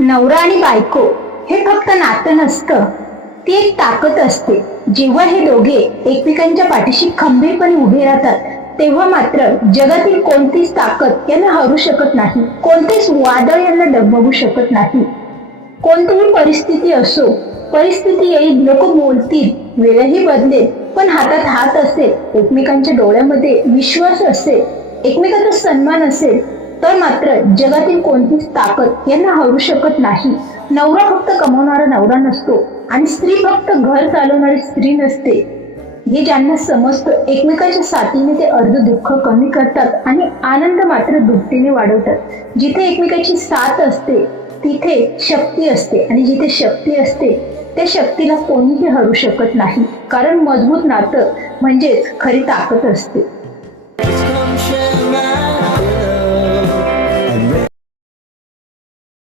नवरा आणि बायको हे फक्त नातं नसतं, ती एक ताकद असते. जेव्हा हे दोघे एकमेकांच्या पाठीशी खंबीरपणे उभे राहतात तेव्हा मात्र जगातील कोणतीच ताकद यांना हरू शकत नाही, कोणतेच वादळ यांना डगमगू शकत नाही. कोणतीही परिस्थिती असो, परिस्थिती येईल, लोक बोलतील, वेळही बदलेल, पण हातात हात असेल, एकमेकांच्या डोळ्यामध्ये विश्वास असेल, एकमेकांचा सन्मान असेल, तर मात्र जगातील कोणतीच ताकद यांना हरू शकत नाही. नवरा फक्त कमवणारा नवरा नसतो आणि स्त्री फक्त घर चालवणारी स्त्री नसते. हे ज्यांना समजतं, एकमेकांच्या साथीने ते अर्ध दुःख कमी करतात आणि आनंद मात्र दुपटीने वाढवतात. जिथे एकमेकांची साथ असते तिथे शक्ती असते आणि जिथे शक्ती असते त्या शक्तीला कोणीही हरू शकत नाही, कारण मजबूत नातं म्हणजेच खरी ताकद असते.